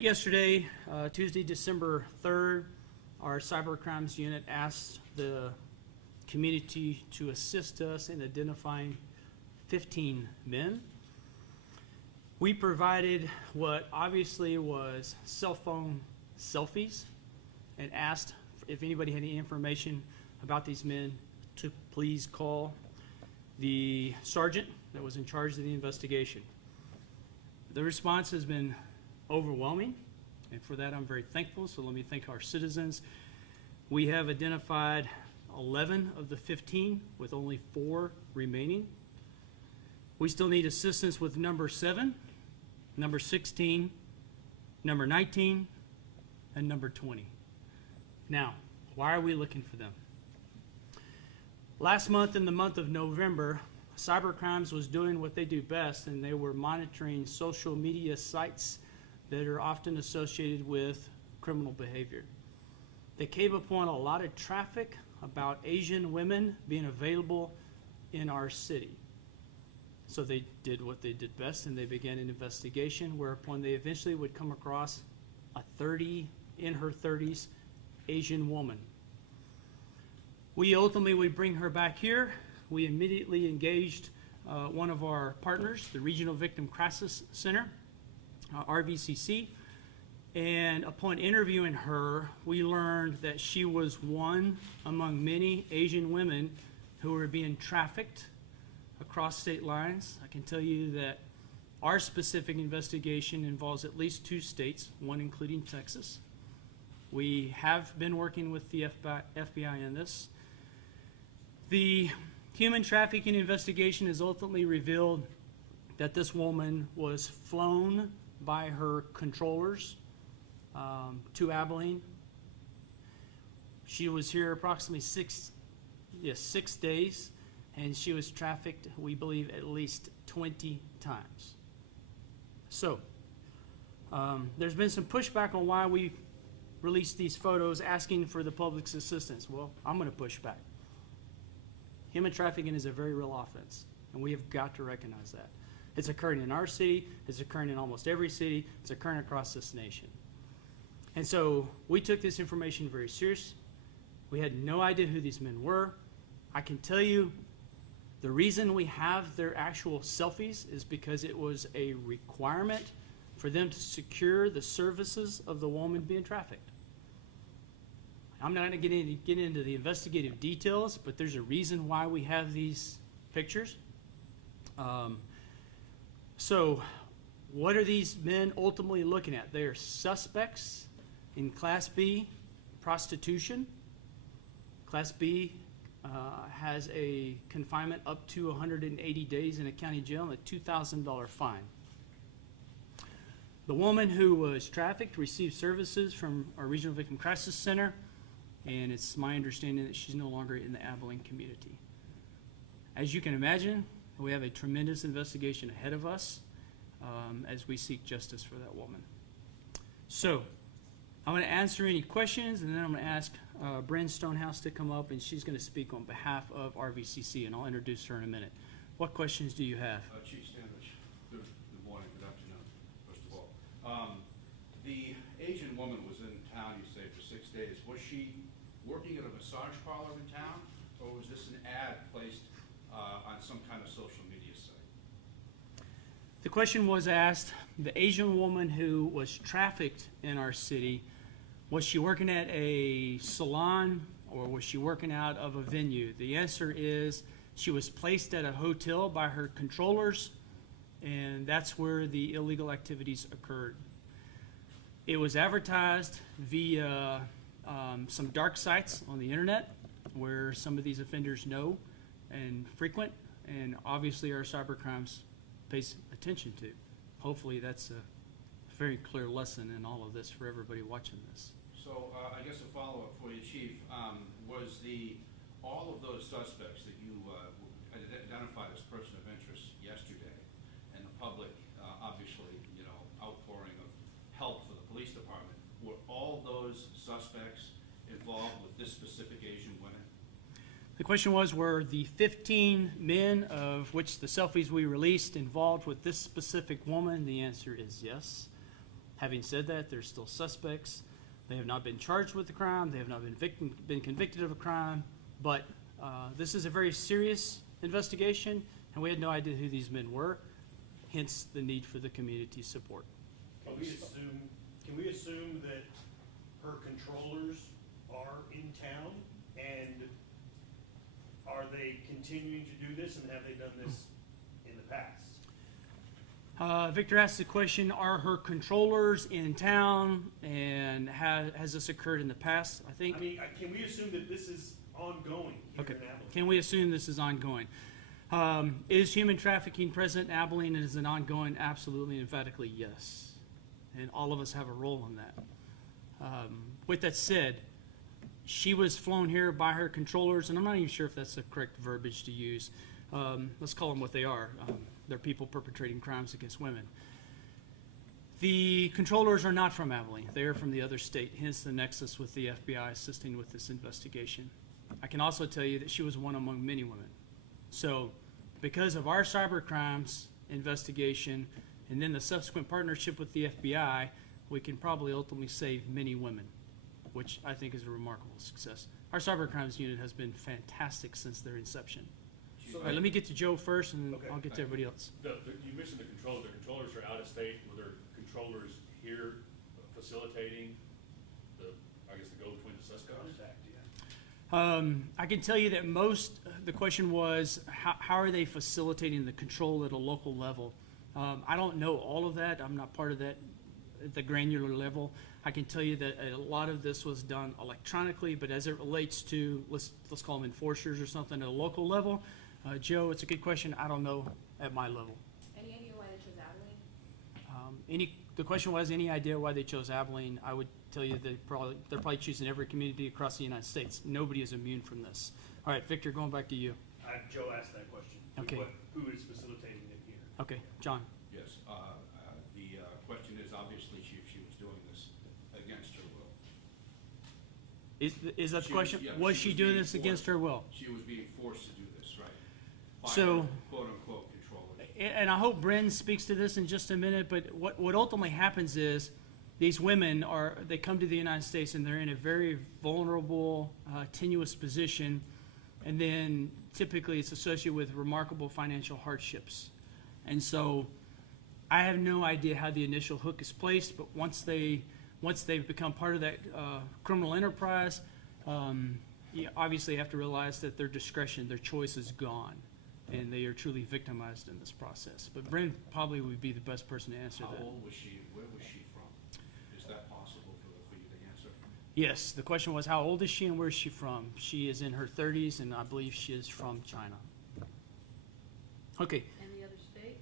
Yesterday, Tuesday, December 3rd, our cybercrimes unit asked the community to assist us in identifying 15 men. We provided what obviously was cell phone selfies and asked if anybody had any information about these men to please call the sergeant that was in charge of the investigation. The response has been overwhelming, and for that I'm very thankful, so let me thank our citizens. We have identified 11 of the 15 with only 4 remaining. We still need assistance with number 7, number 16, number 19, and number 20. Now, why are we looking for them? Last month, in the month of November, cybercrimes was doing what they do best, and they were monitoring social media sites that are often associated with criminal behavior. They came upon a lot of traffic about Asian women being available in our city. So they did what they did best, and they began an investigation, whereupon they eventually would come across a in her 30s Asian woman. We ultimately would bring her back here. We immediately engaged one of our partners, the Regional Victim Crisis Center, RVCC, and upon interviewing her, we learned that she was one among many Asian women who were being trafficked across state lines. I can tell you that our specific investigation involves at least 2 states, one including Texas. We have been working with the FBI in this. The human trafficking investigation has ultimately revealed that this woman was flown by her controllers to Abilene. She was here approximately 6 days, and she was trafficked, we believe, at least 20 times. So there's been some pushback on why we released these photos asking for the public's assistance. Well, I'm going to push back. Human trafficking is a very real offense, and we have got to recognize that. It's occurring in our city, it's occurring in almost every city, it's occurring across this nation. And so we took this information very serious. We had no idea who these men were. I can tell you the reason we have their actual selfies is because it was a requirement for them to secure the services of the woman being trafficked. I'm not going to get into the investigative details, but there's a reason why we have these pictures. So what are these men ultimately looking at? They are suspects in Class B prostitution. Class B has a confinement up to 180 days in a county jail and a $2,000 fine. The woman who was trafficked received services from our Regional Victim Crisis Center, and it's my understanding that she's no longer in the Abilene community. As you can imagine, we have a tremendous investigation ahead of us as we seek justice for that woman. So I'm going to answer any questions, and then I'm going to ask Bryn Stonehouse to come up, and she's going to speak on behalf of RVCC, and I'll introduce her in a minute. What questions do you have? Chief Stanwich, good morning, good afternoon, first of all. The Asian woman was in town, you say, for 6 days. Was she working at a massage parlor in town, or was this an ad placed on some kind of social media site? The question was asked, the Asian woman who was trafficked in our city, was she working at a salon or was she working out of a venue? The answer is she was placed at a hotel by her controllers, and that's where the illegal activities occurred. It was advertised via some dark sites on the internet where some of these offenders know and frequent, and obviously our cybercrimes pays attention to. Hopefully that's a very clear lesson in all of this for everybody watching this. So I guess a follow-up for you, Chief, was all of those suspects that you identified as person of interest yesterday, and the public obviously, outpouring of help for the police department, were all those suspects involved with this specific Asian woman? The question was, were the 15 men of which the selfies we released involved with this specific woman? The answer is yes. Having said that, they're still suspects. They have not been charged with the crime. They have not been convicted of a crime. But this is a very serious investigation, and we had no idea who these men were, hence the need for the community support. Can we assume that her controllers are in town, and are they continuing to do this, and have they done this in the past? Victor asked the question, are her controllers in town, and has this occurred in the past? I think. I mean, can we assume that this is ongoing here Okay. in Abilene? Can we assume this is ongoing? Is human trafficking present in Abilene, and is it ongoing? Absolutely, emphatically, yes. And all of us have a role in that. With that said, she was flown here by her controllers, and I'm not even sure if that's the correct verbiage to use. Let's call them what they are. They're people perpetrating crimes against women. The controllers are not from Abilene. They are from the other state, hence the nexus with the FBI assisting with this investigation. I can also tell you that she was one among many women. So because of our cyber crimes investigation and then the subsequent partnership with the FBI, we can probably ultimately save many women, which I think is a remarkable success. Our cyber crimes unit has been fantastic since their inception. All right, let me get to Joe first, and then Okay. I'll get to everybody else. You mentioned the controllers. The controllers are out of state. Were there controllers here facilitating the go between the suspects? Contact, yeah. I can tell you that the question was, how are they facilitating the control at a local level? I don't know all of that. I'm not part of that at the granular level. I can tell you that a lot of this was done electronically, but as it relates to, let's call them enforcers or something at a local level, Joe, it's a good question. I don't know at my level. Any idea why they chose Abilene? The question was, any idea why they chose Abilene? I would tell you that they're probably choosing every community across the United States. Nobody is immune from this. All right, Victor, going back to you. Joe asked that question. Okay. Who is facilitating it here? Okay, John. Yes, the question is obviously she was doing this against her will. Is that the She question? yeah, Was she doing being this against her will? She was being forced to do this, right? By So- her quote-unquote controllers. And I hope Bryn speaks to this in just a minute, but what ultimately happens is these women they come to the United States and they're in a very vulnerable, tenuous position, and then typically it's associated with remarkable financial hardships. And so I have no idea how the initial hook is placed, but once they've become part of that criminal enterprise, you obviously have to realize that their discretion, their choice is gone, and they are truly victimized in this process. But Bryn probably would be the best person to answer How that. old was she? Where was she from? Is that possible for you to answer? Yes, the question was, how old is she and where is she from? She is in her 30s, and I believe she is from China. Okay, And the other state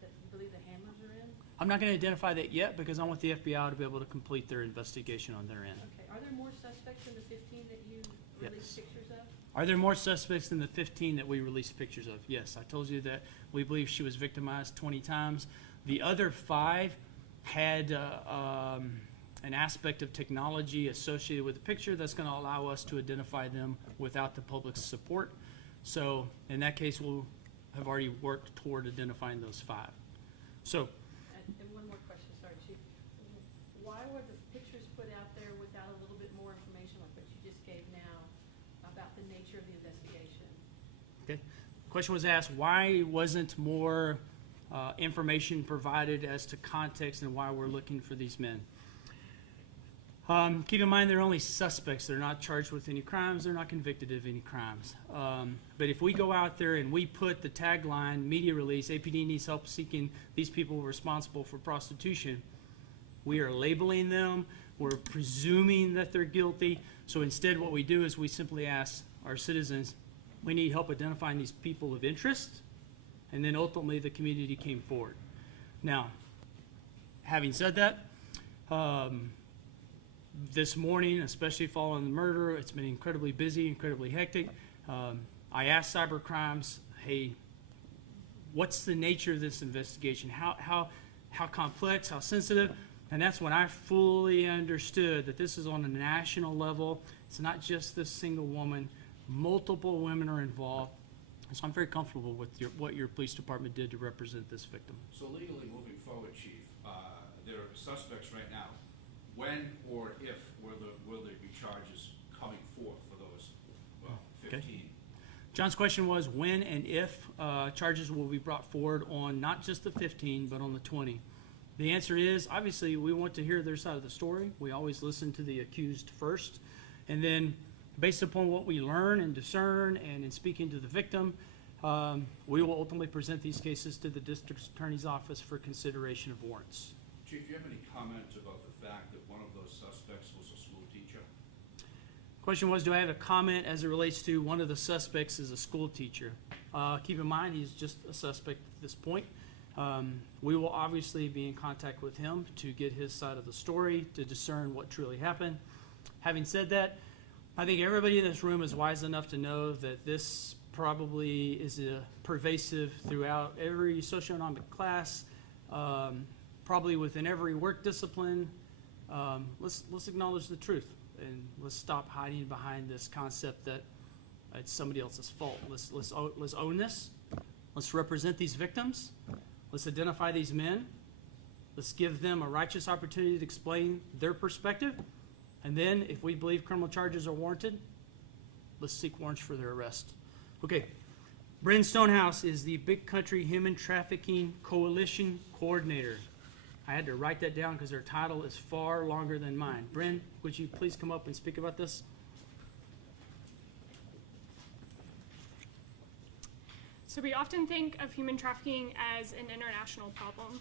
that you believe the Hammers are in? I'm not going to identify that yet because I want the FBI to be able to complete their investigation on their end. Okay, are there more suspects than the 15 that you released Yes. pictures of? Are there more suspects than the 15 that we released pictures of? Yes, I told you that we believe she was victimized 20 times. The other 5 had an aspect of technology associated with the picture that's going to allow us to identify them without the public's support. So in that case, we'll have already worked toward identifying those 5. So And one more question, sorry, Chief. Why were the pictures put out there without a little bit more information like what you just gave now about the nature of the investigation? okay. The question was asked, why wasn't more information provided as to context and why we're looking for these men? Keep in mind they're only suspects. They're not charged with any crimes. They're not convicted of any crimes. But if we go out there and we put the tagline, media release, APD needs help seeking these people responsible for prostitution, we are labeling them. We're presuming that they're guilty. So instead what we do is we simply ask our citizens, we need help identifying these people of interest. And then ultimately the community came forward. Now, having said that, this morning, especially following the murder, it's been incredibly busy, incredibly hectic. I asked cybercrimes, hey, what's the nature of this investigation? How complex, how sensitive? And that's when I fully understood that this is on a national level. It's not just this single woman. Multiple women are involved. So I'm very comfortable with what your police department did to represent this victim. So legally moving forward, Chief, they're suspects right now. When or if will there be charges coming forth for those, well, 15? John's question was when and if charges will be brought forward on not just the 15, but on the 20. The answer is, obviously, we want to hear their side of the story. We always listen to the accused first. And then, based upon what we learn and discern and in speaking to the victim, we will ultimately present these cases to the district attorney's office for consideration of warrants. Chief, do you have any comment about the fact that one of those suspects was a school teacher? Question was, do I have a comment as it relates to one of the suspects is a school teacher? Keep in mind, he's just a suspect at this point. We will obviously be in contact with him to get his side of the story, to discern what truly happened. Having said that, I think everybody in this room is wise enough to know that this probably is pervasive throughout every socioeconomic class, probably within every work discipline. Let's acknowledge the truth, and let's stop hiding behind this concept that it's somebody else's fault. Let's own this. Let's represent these victims. Let's identify these men. Let's give them a righteous opportunity to explain their perspective. And then, if we believe criminal charges are warranted, let's seek warrants for their arrest. Okay. Bryn Stonehouse is the Big Country Human Trafficking Coalition Coordinator. I had to write that down because her title is far longer than mine. Bryn, would you please come up and speak about this? So we often think of human trafficking as an international problem,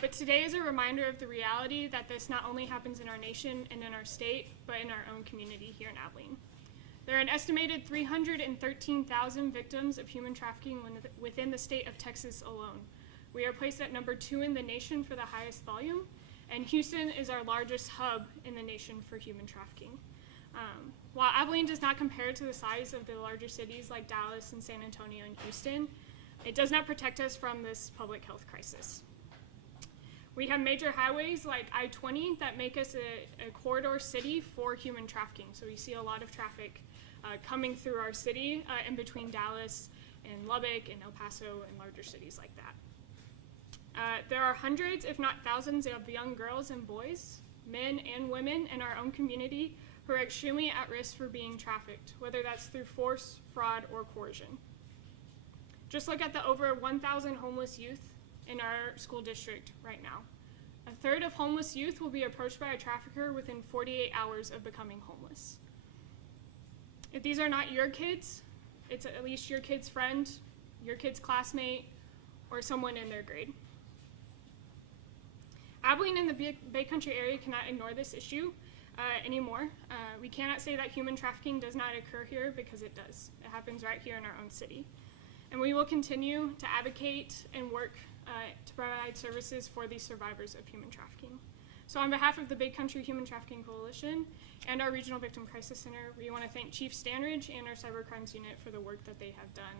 but today is a reminder of the reality that this not only happens in our nation and in our state, but in our own community here in Abilene. There are an estimated 313,000 victims of human trafficking within the state of Texas alone. We are placed at number 2 in the nation for the highest volume, and Houston is our largest hub in the nation for human trafficking. While Abilene does not compare to the size of the larger cities like Dallas and San Antonio and Houston, it does not protect us from this public health crisis. We have major highways like I-20 that make us a corridor city for human trafficking. So we see a lot of traffic coming through our city in between Dallas and Lubbock and El Paso and larger cities like that. There are hundreds, if not thousands, of young girls and boys, men and women in our own community who are extremely at risk for being trafficked, whether that's through force, fraud, or coercion. Just look at the over 1,000 homeless youth in our school district right now. A third of homeless youth will be approached by a trafficker within 48 hours of becoming homeless. If these are not your kids, it's at least your kid's friend, your kid's classmate, or someone in their grade. Abilene and the Bay Country area cannot ignore this issue anymore. We cannot say that human trafficking does not occur here, because it does. It happens right here in our own city. And we will continue to advocate and work to provide services for these survivors of human trafficking. So on behalf of the Big Country Human Trafficking Coalition and our Regional Victim Crisis Center, we want to thank Chief Standridge and our Cyber Crimes Unit for the work that they have done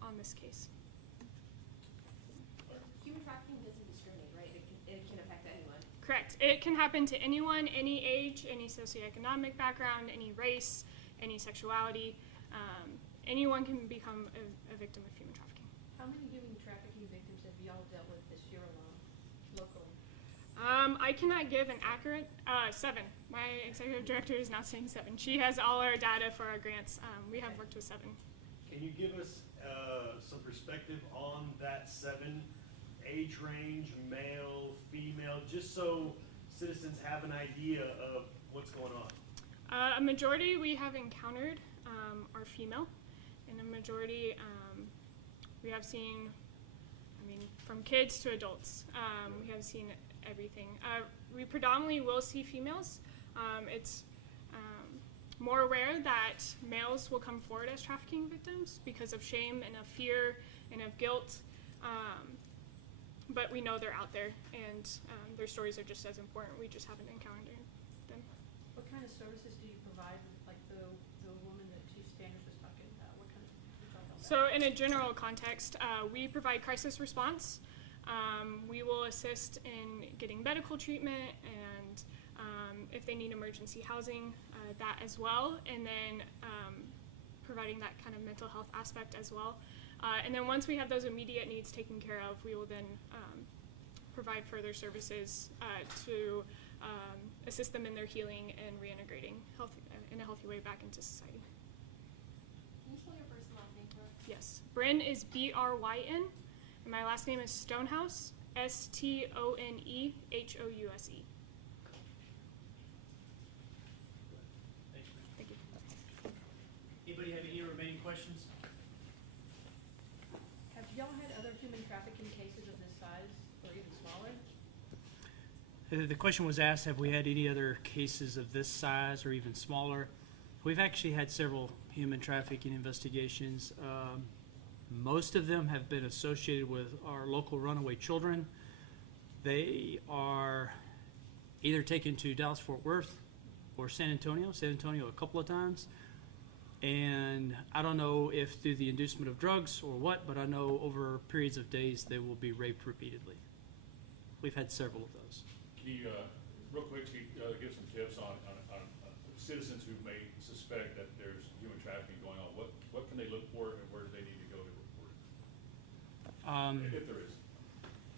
on this case. Human trafficking doesn't discriminate, right? It can affect anyone. Correct. It can happen to anyone, any age, any socioeconomic background, any race, any sexuality. Anyone can become a victim of human trafficking. How many human trafficking victims have y'all dealt with this year alone, locally? I cannot give an accurate, 7. My executive director is now saying 7. She has all our data for our grants. We have worked with 7. Can you give us some perspective on that 7 age range, male, female, just so citizens have an idea of what's going on? A majority we have encountered are female, and a majority we have seen, from kids to adults. We have seen everything. We predominantly will see females. It's more rare that males will come forward as trafficking victims because of shame and of fear and of guilt. But we know they're out there, and their stories are just as important. We just haven't encountered them. What kind of services do you provide, like the woman that Chief Standards was talking about? What kind of, you talk about that? So in a general context, we provide crisis response. We will assist in getting medical treatment, and if they need emergency housing, that as well, and then providing that kind of mental health aspect as well. And then once we have those immediate needs taken care of, we will then provide further services to assist them in their healing and reintegrating in a healthy way back into society. Can you spell your first and last name for us? Yes. Bryn is Bryn, and my last name is Stonehouse, Stonehouse. Thank you. Anybody have any remaining questions? Have y'all had other human trafficking cases of this size or even smaller? The question was asked, have we had any other cases of this size or even smaller? We've actually had several human trafficking investigations. Most of them have been associated with our local runaway children. They are either taken to Dallas-Fort Worth or San Antonio a couple of times. And I don't know if through the inducement of drugs or what, but I know over periods of days they will be raped repeatedly. We've had several of those. Can you, real quick, give some tips on citizens who may suspect that there's human trafficking going on? What can they look for, and where do they need to go to report it? If there is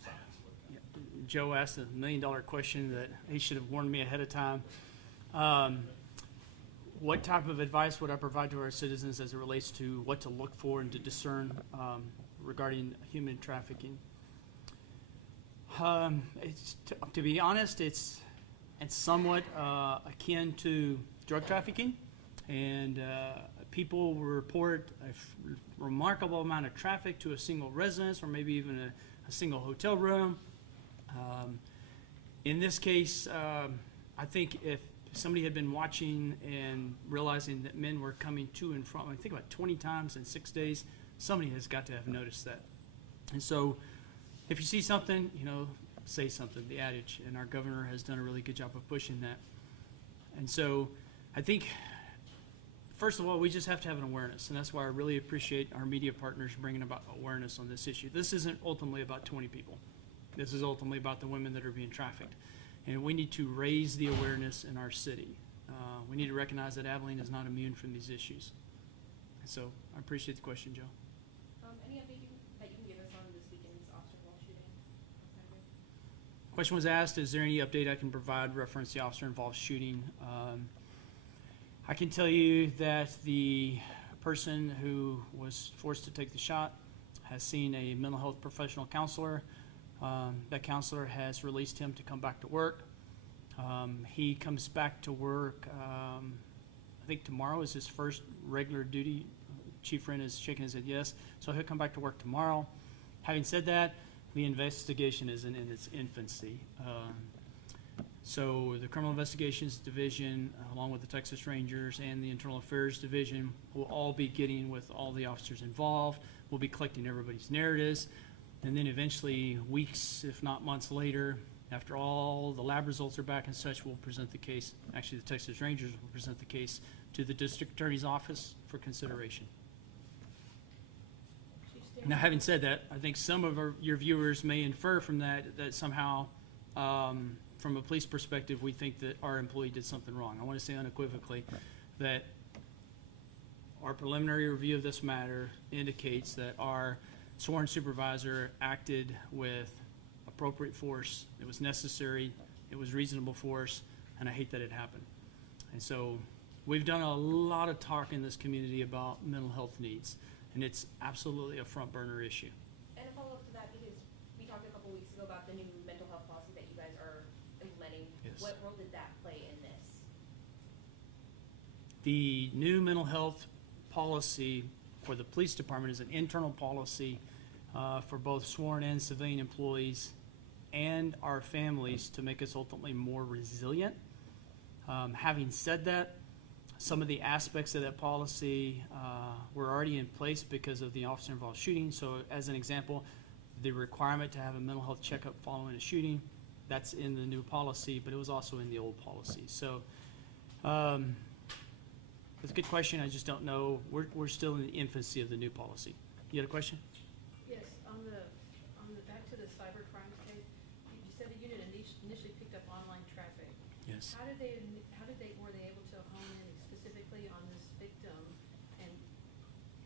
signs. Joe asked a $1 million question that he should have warned me ahead of time. What type of advice would I provide to our citizens as it relates to what to look for and to discern regarding human trafficking? To be honest, it's somewhat akin to drug trafficking, and people report a remarkable amount of traffic to a single residence or maybe even a single hotel room. In this case, I think if somebody had been watching and realizing that men were coming to and from, I think about 20 times in 6 days, somebody has got to have noticed that. And so if you see something, say something, the adage, and our governor has done a really good job of pushing that. And so I think, first of all, we just have to have an awareness, and that's why I really appreciate our media partners bringing about awareness on this issue. This isn't ultimately about 20 people. This is ultimately about the women that are being trafficked. And we need to raise the awareness in our city. We need to recognize that Abilene is not immune from these issues. And so I appreciate the question, Joe. Any update that you can give us on this weekend's officer involved shooting? Question was asked, is there any update I can provide reference the officer involved shooting? I can tell you that the person who was forced to take the shot has seen a mental health professional counselor. That counselor has released him to come back to work. He comes back to work, I think tomorrow is his first regular duty. Chief Wren is shaking his head yes. So he'll come back to work tomorrow. Having said that, the investigation is in its infancy. So the Criminal Investigations Division, along with the Texas Rangers and the Internal Affairs Division, will all be getting with all the officers involved. We'll be collecting everybody's narratives. And then eventually, weeks, if not months later, after all the lab results are back and such, we'll present the case. Actually, the Texas Rangers will present the case to the District Attorney's Office for consideration. Now, having said that, I think some of your viewers may infer from that somehow, from a police perspective, we think that our employee did something wrong. I want to say unequivocally that our preliminary review of this matter indicates that our sworn supervisor acted with appropriate force. It was necessary, it was reasonable force, and I hate that it happened. And so we've done a lot of talk in this community about mental health needs, and it's absolutely a front burner issue. And a follow-up to that, because we talked a couple weeks ago about the new mental health policy that you guys are implementing. Yes. What role did that play in this? The new mental health policy for the police department is an internal policy for both sworn and civilian employees and our families to make us ultimately more resilient. Having said that, some of the aspects of that policy were already in place because of the officer involved shooting. So as an example, the requirement to have a mental health checkup following a shooting, that's in the new policy, but it was also in the old policy. So it's a good question. I just don't know. We're still in the infancy of the new policy. You had a question? Yes, on the back to the cyber crimes case, you said the unit initially picked up online traffic. Yes. Were they able to hone in specifically on this victim and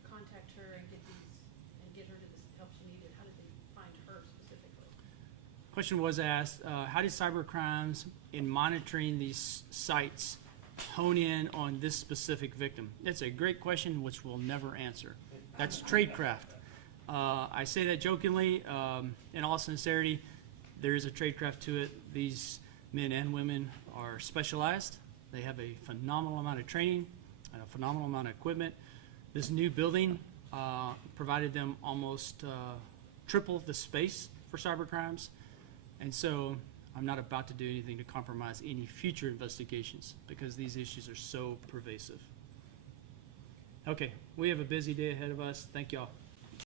contact her and get her to the help she needed? How did they find her specifically? question was asked, how do cyber crimes in monitoring these sites hone in on this specific victim? It's a great question which we'll never answer. That's tradecraft. I say that jokingly. In all sincerity, there is a tradecraft to it. These men and women are specialized. They have a phenomenal amount of training and a phenomenal amount of equipment. This new building provided them almost triple the space for cyber crimes. And so I'm not about to do anything to compromise any future investigations because these issues are so pervasive. Okay, we have a busy day ahead of us. Thank y'all.